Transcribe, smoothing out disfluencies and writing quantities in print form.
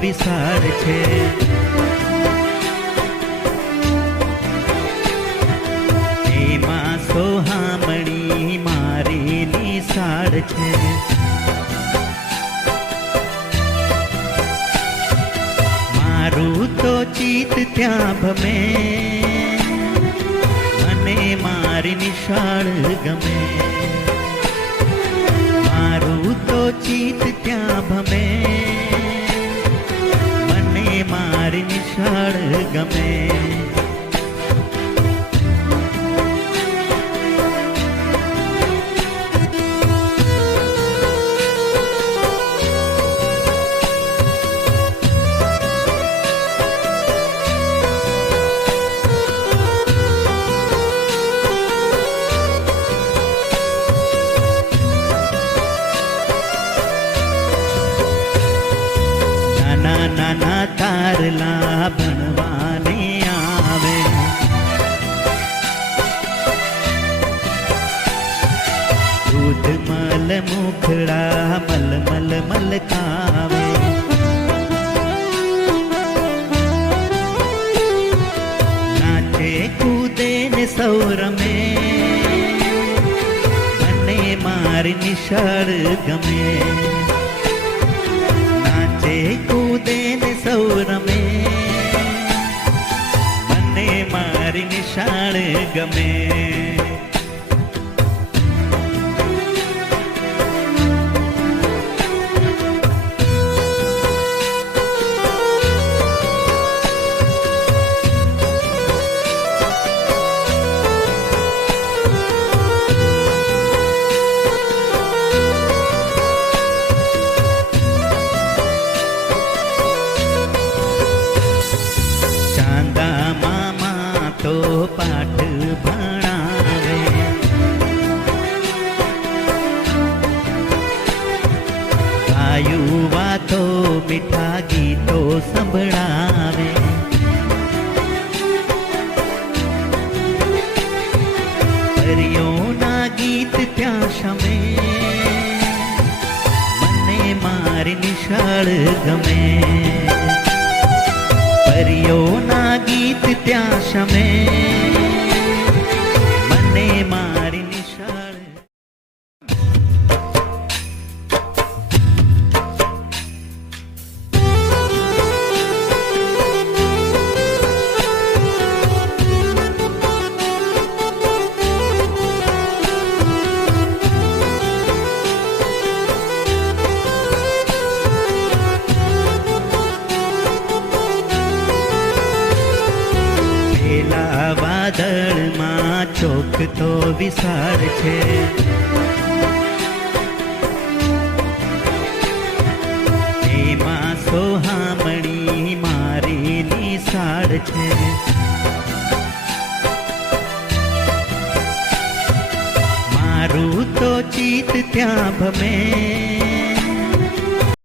વિશાળ છે. એમાં સોહામણી મારી નિશાળ છે. મારું તો ચિત્ત ત્યાં ભમે, મને મારી નિશાળ ગમે. મારું તો ચિત્ત ત્યાં ભમે, મને મારી નિશાળ ગમે. નાના તારલા ભણવાને આવે, દૂધ મલ મુખડા મલ મલ મલકાવે. નાચે કૂદે ને સૌ રમે, મને મારી નિશાળ ગમે. કૂદે ને સૌ રમે, મને મારી નિશાળ ગમે. પાઠ ભણાવે, ગાયું વાતો મીઠા ગીતો સંભળાવે. પરિયોના ગીત ત્યાં શમે, મને મારી નિશાળ ગમે. પરિયોના ગીત ત્યાં શમે, મને મારી નિશાળ. વાદળમાં ચોક તો વિશાળ છે, એમાં સોહામણી મારી નિશાળ છે. મારું તો ચિત્ત ત્યાં ભમે,